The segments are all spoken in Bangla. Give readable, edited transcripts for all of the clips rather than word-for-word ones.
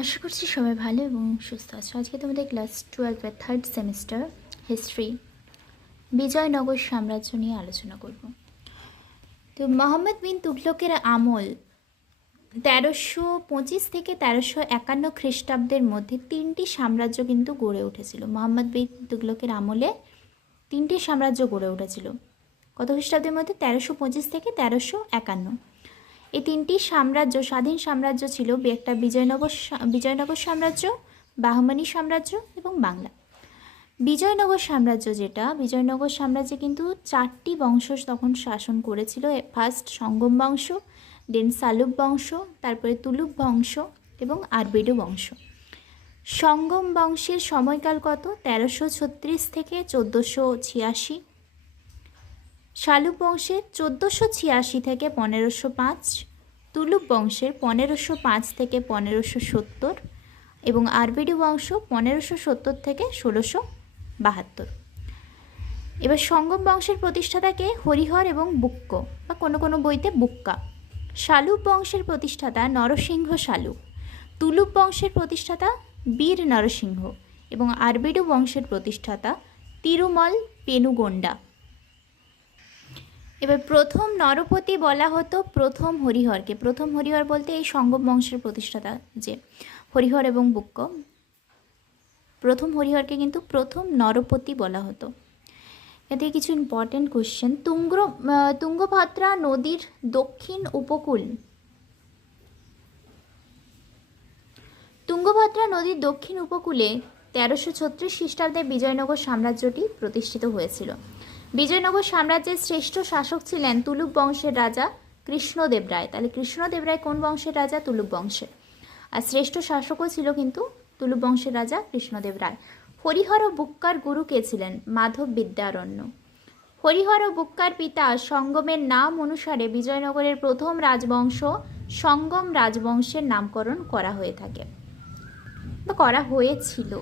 আশা করছি সবাই ভালো এবং সুস্থ আছো। আজকে তোমাদের ক্লাস 12-এর থার্ড সেমিস্টার হিস্ট্রি বিজয়নগর সাম্রাজ্য নিয়ে আলোচনা করব। তো মোহাম্মদ বিন তুগলকের আমল 1325 থেকে 1351 খ্রিস্টাব্দের মধ্যে তিনটি সাম্রাজ্য কিন্তু গড়ে উঠেছিল। মোহাম্মদ বিন তুগলকের আমলে তিনটি সাম্রাজ্য গড়ে উঠেছিল। কত খ্রিস্টাব্দের মধ্যে? 1325 থেকে 1351। এই তিনটি সাম্রাজ্য স্বাধীন সাম্রাজ্য ছিল। একটা বিজয়নগর সাম্রাজ্য, বাহমানি সাম্রাজ্য এবং বাংলা। বিজয়নগর সাম্রাজ্য বিজয়নগর সাম্রাজ্যে কিন্তু 4টি বংশ তখন শাসন করেছিল। ফার্স্ট সঙ্গম বংশ, দেন সালুব বংশ, তারপরে তুলুব বংশ এবং আরবেডো বংশ। সঙ্গম বংশের সময়কাল কত? 1336 থেকে 1486। শালুব বংশের 1486 থেকে 1505, তুলুব বংশের 1505 থেকে 1570 এবং আরবেডো বংশ 1570 থেকে 1672। এবার সঙ্গম বংশের প্রতিষ্ঠাতাকে হরিহর এবং বুক্ক বা কোনো কোনো বইতে বুক্কা। শালুব বংশের প্রতিষ্ঠাতা নরসিংহ শালুব, তুলুব বংশের প্রতিষ্ঠাতা বীর নরসিংহ এবং আরবেডো বংশের প্রতিষ্ঠাতা তিরুমল পেনুগোন্ডা। এবার প্রথম নরপতি বলা হতো প্রথম হরিহরকে। প্রথম হরিহর বলতে এই সঙ্গম বংশের প্রতিষ্ঠাতা যে হরিহর এবং বুক্ক, প্রথম হরিহরকে কিন্তু প্রথম নরপতি বলা হতো। এতে কিছু ইম্পর্টেন্ট কোশ্চেন। তুঙ্গভদ্রা নদীর দক্ষিণ উপকূল, তুঙ্গভদ্রা নদীর দক্ষিণ উপকূলে 1336 খ্রিস্টাব্দে বিজয়নগর সাম্রাজ্যটি প্রতিষ্ঠিত হয়েছিল। বিজয়নগর সাম্রাজ্যের শ্রেষ্ঠ শাসক ছিলেন তুলুব বংশের রাজা কৃষ্ণদেব রায়। তাহলে কৃষ্ণদেব রায় কোন বংশের রাজা? তুলুব বংশের। আর শ্রেষ্ঠ শাসকও ছিল কিন্তু তুলুব বংশের রাজা কৃষ্ণদেব রায়। হরিহর ও বুক্কার গুরু কে ছিলেন? মাধব বিদ্যারণ্য। হরিহর ও বুক্কার পিতা সঙ্গমের নাম অনুসারে বিজয়নগরের প্রথম রাজবংশ সঙ্গম রাজবংশের নামকরণ করা হয়ে থাকে বা করা হয়েছিল।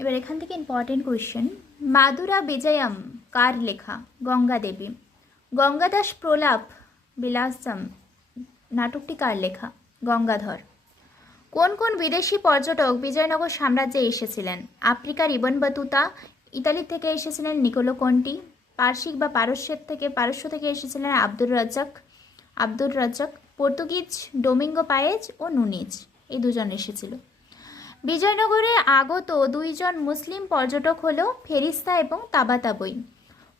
এবার এখান থেকে ইম্পর্টেন্ট কোয়েশ্চেন। মাদুরা বিজয়ম কার লেখা? গঙ্গা দেবী। গঙ্গাদাস প্রলাপ বিলাসম নাটকটি কার লেখা? গঙ্গাধর। কোন কোন বিদেশি পর্যটক বিজয়নগর সাম্রাজ্যে এসেছিলেন? আফ্রিকার ইবন বতুতা, ইতালি থেকে এসেছিলেন নিকোলো কন্টি, পার্সিক বা পারস্য থেকে এসেছিলেন Abdur Razzaq, Portuguese Domingo Paes ও নুনিজ, এই দুজন এসেছিল। বিজয়নগরে আগত দুইজন মুসলিম পর্যটক হল ফেরিস্তা এবং তাবাতাবই।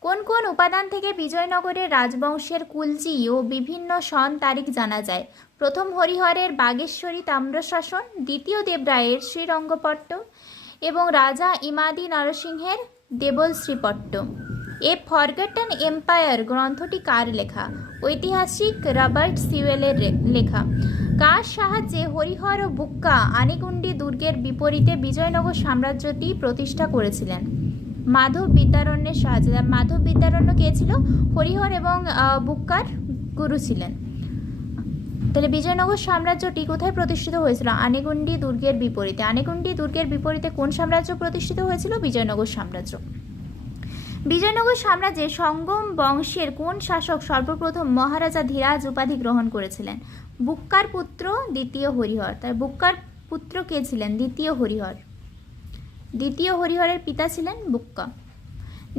কোন কোন উপাদান থেকে বিজয়নগরের রাজবংশের কুলজি ও বিভিন্ন সন তারিখ জানা যায়? প্রথম হরিহরের বাগেশ্বরী তাম্রশাসন, দ্বিতীয় দেবরায়ের শ্রীরঙ্গপট্ট এবং রাজা ইমাদি নরসিংহের দেবলশ্রীপট্ট। এ ফরগটন এম্পায়ার গ্রন্থটি কার লেখা? ঐতিহাসিক রবার্ট সিওয়েলের লেখা। কার সাহায্যে হরিহর ও বুক্কা আনিগুন্ডি দুর্গের বিপরীতে বিজয়নগর সাম্রাজ্যটি প্রতিষ্ঠা করেছিলেন? মাধব বিদ্যারণ্যের সাহায্যে। মাধব বিদ্যারণ্য কে ছিল? হরিহর এবং বুক্কার গুরু ছিলেন। তাহলে বিজয়নগর সাম্রাজ্যটি কোথায় প্রতিষ্ঠিত হয়েছিল? আনেগুন্ডি দুর্গের বিপরীতে। আনেগুন্ডি দুর্গের বিপরীতে কোন সাম্রাজ্য প্রতিষ্ঠিত হয়েছিল? বিজয়নগর সাম্রাজ্য। বিজয়নগর সাম্রাজ্যে সঙ্গম বংশের কোন শাসক সর্বপ্রথম মহারাজা ধীরাজ উপাধি গ্রহণ করেছিলেন? বুক্কার পুত্র দ্বিতীয় হরিহর। তাই বুক্কার পুত্র কে ছিলেন? দ্বিতীয় হরিহর। দ্বিতীয় হরিহরের পিতা ছিলেন বুক্কা।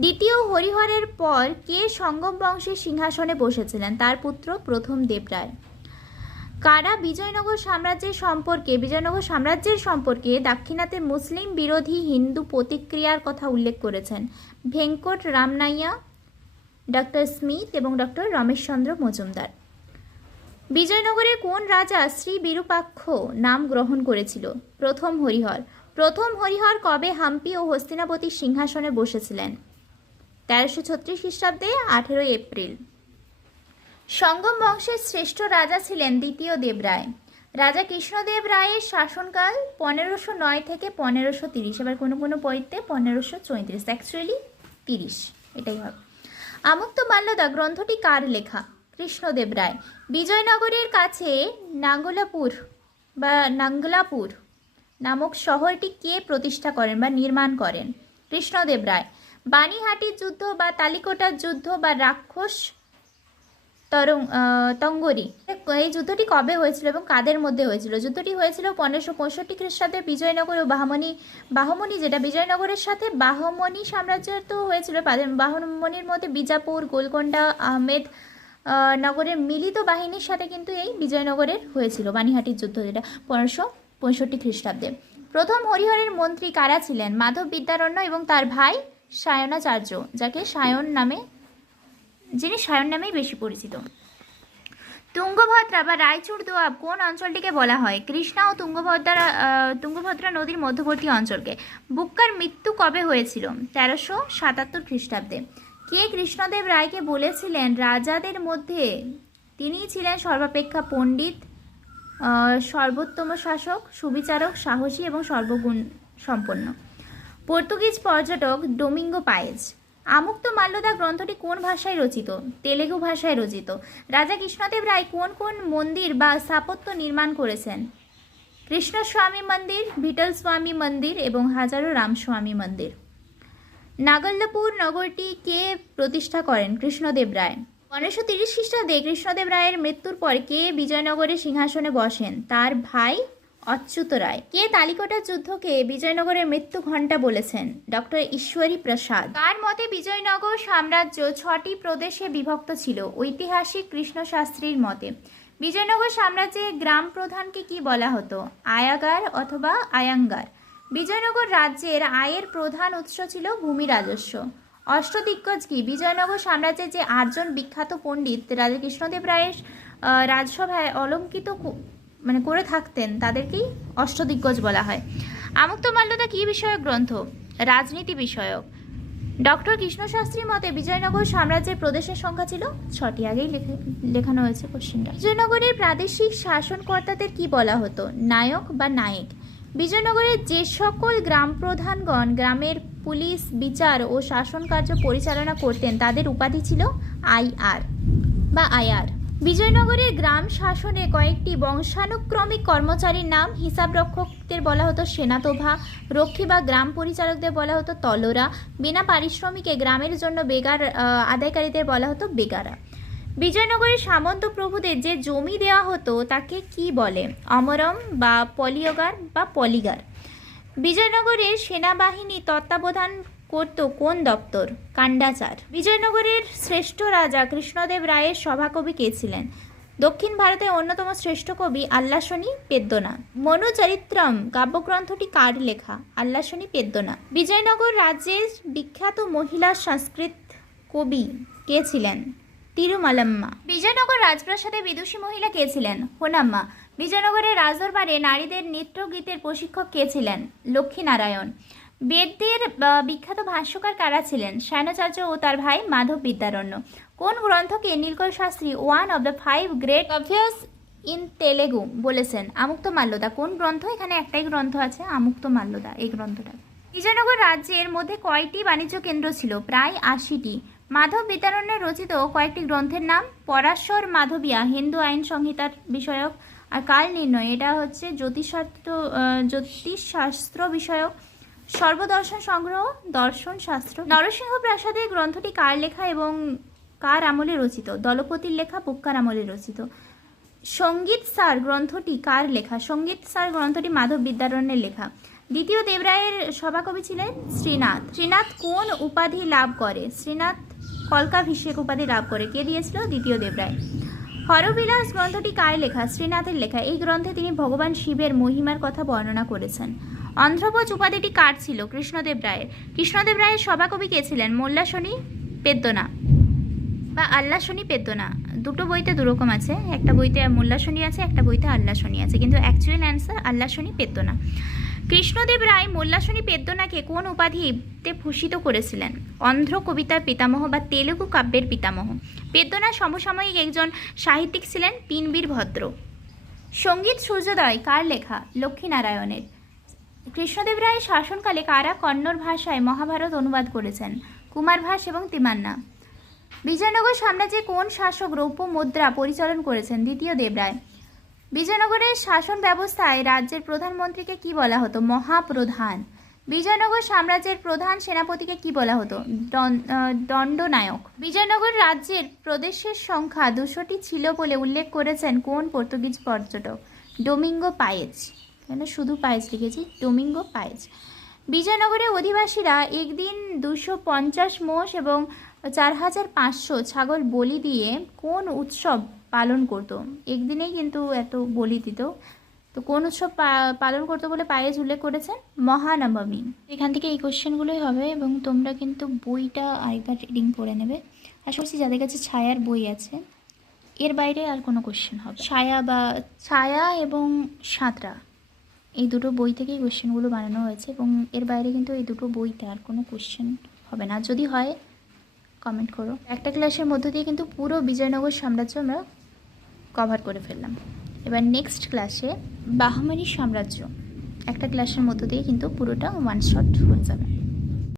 দ্বিতীয় হরিহরের পর কে সঙ্গম বংশের সিংহাসনে বসেছিলেন? তার পুত্র প্রথম দেবরায়। কারা বিজয়নগর সাম্রাজ্যের সম্পর্কে দাক্ষিণাত্যে মুসলিম বিরোধী হিন্দু প্রতিক্রিয়ার কথা উল্লেখ করেছেন? ভেঙ্কট রামনাইয়া, ডক্টর স্মিথ এবং ডক্টর রমেশচন্দ্র মজুমদার। বিজয়নগরের কোন রাজা শ্রী বিরূপাক্ষ নাম গ্রহণ করেছিল? প্রথম হরিহর। প্রথম হরিহর কবে হাম্পি ও হস্তিনাপতির সিংহাসনে বসেছিলেন? 1336 খ্রিস্টাব্দে 18 এপ্রিল। সঙ্গম বংশের শ্রেষ্ঠ রাজা ছিলেন দ্বিতীয় দেবরায়। রাজা কৃষ্ণদেব রায়ের শাসনকাল 1509 থেকে 1530। এবার কোনো কোনো বইতে 1534, অ্যাকচুয়ালি 30, এটাই হবে। আমুক্তমাল্যদা গ্রন্থটি কার লেখা? কৃষ্ণদেব রায়। বিজয়নগরের কাছে নাঙ্গলাপুর নামক শহরটি কে প্রতিষ্ঠা করেন বা নির্মাণ করেন? কৃষ্ণদেব রায়। বানিহাটির যুদ্ধ বা তালিকোটার যুদ্ধ বা রাক্ষস তঙ্গরি, এই যুদ্ধটি কবে হয়েছিল এবং কাদের মধ্যে হয়েছিল? যুদ্ধটি হয়েছিল 1565 খ্রিস্টাব্দে বিজয়নগর ও বাহমনি যেটা বিজয়নগরের সাথে বাহমনি সাম্রাজ্য তো হয়েছিল। বাহমনির মধ্যে বিজাপুর, গোলকোন্ডা, আহমেদ নগরের মিলিত বাহিনীর সাথে কিন্তু এই বিজয়নগরের হয়েছিল বানিহাটির যুদ্ধ, যেটা 1565 খ্রিস্টাব্দে। প্রথম হরিহরের মন্ত্রী কারা ছিলেন? মাধব বিদ্যারণ্য এবং তার ভাই সায়নাচার্য, যিনি সায়ন নামেই বেশি পরিচিত। তুঙ্গভদ্রা বা রায়চুর দোয়াব কোন অঞ্চলটিকে বলা হয়? কৃষ্ণা ও তুঙ্গভদ্রা নদীর মধ্যবর্তী অঞ্চলকে। বুক্কার মৃত্যু কবে হয়েছিল? 1377 খ্রিস্টাব্দে। কে কৃষ্ণদেব রায়কে বলেছিলেন রাজাদের মধ্যে তিনিই ছিলেন সর্বাপেক্ষা পণ্ডিত, সর্বোত্তম শাসক, সুবিচারক, সাহসী এবং সর্বগুণ সম্পন্ন? পর্তুগিজ পর্যটক ডোমিঙ্গো পায়েজ। আমুক্ত মাল্যদা গ্রন্থটি কোন ভাষায় রচিত? তেলেগু ভাষায় রচিত। রাজা কৃষ্ণদেব রায় কোন কোন মন্দির বা স্থাপত্য নির্মাণ করেছেন? কৃষ্ণস্বামী মন্দির, বিটল স্বামী মন্দির এবং হাজারো রামস্বামী মন্দির। নাগল্লপুর নগরটি কে প্রতিষ্ঠা করেন? কৃষ্ণদেব রায়। 1530 খ্রিস্টাব্দে কৃষ্ণদেব রায়ের মৃত্যুর পর কে বিজয়নগরের সিংহাসনে বসেন? তার ভাই অচ্যুত রায়। কে তালিকোটার যুদ্ধকে বিজয়নগরের মৃত্যু ঘণ্টা বলেছেন? ডক্টর ঈশ্বরী প্রসাদ। কার মতে বিজয়নগর সাম্রাজ্য 6টি প্রদেশে বিভক্ত ছিল? ঐতিহাসিক কৃষ্ণশাস্ত্রীর মতে। বিজয়নগর সাম্রাজ্যের গ্রাম প্রধানকে কি বলা হতো? আয়াগার অথবা আয়াঙ্গার। বিজয়নগর রাজ্যের আয়ের প্রধান উৎস ছিল ভূমি রাজস্ব। অষ্টদিগ্গজ কি? বিজয়নগর সাম্রাজ্যের যে 8জন বিখ্যাত পণ্ডিত রাজা কৃষ্ণদেব রায়ের রাজসভায় অলঙ্কিত করে থাকতেন তাদেরকেই অষ্টদিগ্গজ বলা হয়। আমুক্তমাল্যদা কি বিষয়ক গ্রন্থ? রাজনীতি বিষয়ক। ডক্টর কৃষ্ণশাস্ত্রীর মতে বিজয়নগর সাম্রাজ্যের প্রদেশের সংখ্যা ছিল 6টি। আগেই লেখানো হয়েছে কোশ্চেনটা। বিজয়নগরের প্রাদেশিক শাসনকর্তাদের কি বলা হতো? নায়ক বা নায়েক। বিজয়নগরের যে সকল গ্রাম প্রধানগণ গ্রামের পুলিশ, বিচার ও শাসন কার্য পরিচালনা করতেন তাদের উপাধি ছিল আইআর বা আয়ার। বিজয়নগরের গ্রাম শাসনে কয়েকটি বংশানুক্রমিক কর্মচারীর নাম। হিসাবরক্ষকদের বলা হতো সেনাতোভা, রক্ষী বা গ্রাম পরিচালকদের বলা হতো তলোরা, বিনা পারিশ্রমিকে গ্রামের জন্য বেগার আদায়কারীদের বলা হতো বেগারা। বিজয়নগরের সামন্ত প্রভুদের যে জমি দেওয়া হতো তাকে কি বলে? অমরম বা পলিয়গার বা পলিগার। বিজয়নগরের সেনাবাহিনী তত্ত্বাবধান করত কোন দপ্তর? কান্ডাচার। বিজয়নগরের শ্রেষ্ঠ রাজা কৃষ্ণদেব রায়ের সভাকবি কে ছিলেন? দক্ষিণ ভারতের অন্যতম শ্রেষ্ঠ কবি আল্লাসনী পেদ্দনা। মনুচরিত্রম কাব্যগ্রন্থটি কার লেখা? আল্লাসনী পেদ্দনা। বিজয়নগর রাজ্যের বিখ্যাত মহিলা সংস্কৃত কবি কে ছিলেন? তিরুমালাম্মা। বিজয়নগর রাজপ্রাসাদে বিদুষী মহিলা কে ছিলেন? হোনাম্মা। বিজয়নগরের রাজদরবারে নারীদের নৃত্যগীতের প্রশিক্ষক কে ছিলেন? লক্ষ্মীনারায়ণ। বেদদের বিখ্যাত ভাষ্যকার কারা ছিলেন? সায়নাচার্য ও তার ভাই মাধব বিদ্যারণ্য। কোন গ্রন্থকে Nilkar Shastri 1 of the 5 great kavyas in Telugu বলেছেন? আমুক্তমাল্যদা। কোন গ্রন্থ? এখানে একটাই গ্রন্থ আছে, আমুক্তমাল্যদা, এই গ্রন্থটা। বিজয়নগর রাজ্যের মধ্যে কয়টি বাণিজ্য কেন্দ্র ছিল? প্রায় 80টি। মাধব বিদ্যারণ্যের রচিত কয়েকটি গ্রন্থের নাম? পরাশর মাধবিয়া হিন্দু আইন সংহিতার বিষয়ক, আর কাল নির্ণয় এটা হচ্ছে জ্যোতিষশাস্ত্র বিষয়ক, সর্বদর্শন সংগ্রহ দর্শন শাস্ত্র। নরসিংহ প্রাসাদের গ্রন্থটি কার লেখা এবং কার আমলে রচিত? দলপতির লেখা, বুক্কার আমলে রচিত। সঙ্গীত সার গ্রন্থটি কার লেখা? সঙ্গীত সার গ্রন্থটি মাধব বিদ্যারণ্যের লেখা। দ্বিতীয় দেবরায়ের সভাকবি ছিলেন শ্রীনাথ। শ্রীনাথ কোন উপাধি লাভ করে? শ্রীনাথ কলকাভিষেক উপাধি লাভ করে। কে দিয়েছিল? দ্বিতীয় দেবরায়। হরবিলাস গ্রন্থটি কার লেখা? শ্রীনাথের লেখা। এই গ্রন্থে তিনি ভগবান শিবের মহিমার কথা বর্ণনা করেছেন। অন্ধ্রভোজ উপাধিটি কার ছিল? কৃষ্ণদেব রায়ের। কৃষ্ণদেব রায়ের সভাকবি কে ছিলেন? মোল্লাশনি পেদ্দনা বা আল্লাশনি পেদ্দনা। দুটো বইতে দুরকম আছে, একটা বইতে মোল্লাশনি আছে, একটা বইতে আল্লাশনি আছে, কিন্তু অ্যাকচুয়াল অ্যান্সার আল্লাশনি পেদ্দনা। কৃষ্ণদেব রায় মোল্লাশনি পেদ্দনাকে কোন উপাধিতে ভূষিত করেছিলেন? অন্ধ্র কবিতার পিতামহ বা তেলুগু কাব্যের পিতামহ। পেদ্দনা সমসাময়িক একজন সাহিত্যিক ছিলেন পিনবীর ভদ্র। সঙ্গীত সূর্যোদয় কার লেখা? লক্ষ্মীনারায়ণের। কৃষ্ণদেব রায়ের শাসনকালে কারা কন্নড় ভাষায় মহাভারত অনুবাদ করেছেন? কুমারভাস এবং তিমান্না। বিজয়নগর সাম্রাজ্যে কোন শাসক রৌপ্য মুদ্রা পরিচালন করেছেন? দ্বিতীয় দেবরায়। বিজয়নগরের শাসন ব্যবস্থায় রাজ্যের প্রধানমন্ত্রীকে কি বলা হতো? মহাপ্রধান। বিজয়নগর সাম্রাজ্যের প্রধান সেনাপতিকে কি বলা হতো? দণ্ডনায়ক। বিজয়নগর রাজ্যের প্রদেশের সংখ্যা 200টি ছিল বলে উল্লেখ করেছেন কোন পর্তুগিজ পর্যটক? ডোমিঙ্গো পায়েজ। কেন শুধু পায়েজ লিখেছি? ডোমিঙ্গো পায়েজ। বিজয়নগরের অধিবাসীরা একদিন 250 মোষ এবং 4500 ছাগল বলি দিয়ে কোন উৎসব পালন করতো? একদিনেই কিন্তু এত বলি দিত। তো কোন উৎসব পালন করতে বলে পায়েজ উল্লেখ করেছেন? মহানবমী। এখান থেকে এই কোশ্চেনগুলোই হবে এবং তোমরা কিন্তু বইটা আরেকবার রিডিং করে নেবে। আশা করছি যাদের কাছে ছায়ার বই আছে এর বাইরে আর কোনো কোশ্চেন হবে। ছায়া এবং সাঁতরা এই দুটো বই থেকেই কোশ্চেনগুলো বানানো হয়েছে এবং এর বাইরে কিন্তু এই দুটো বইতে আর কোনো কোশ্চেন হবে না। যদি হয় কমেন্ট করো। একটা ক্লাসের মধ্য দিয়ে কিন্তু পুরো বিজয়নগর সাম্রাজ্য আমরা কভার করে ফেললাম। এবার নেক্সট ক্লাসে বাহমানি সাম্রাজ্য একটা ক্লাসের মধ্য দিয়ে কিন্তু পুরোটা ওয়ান শট হয়ে যাবে।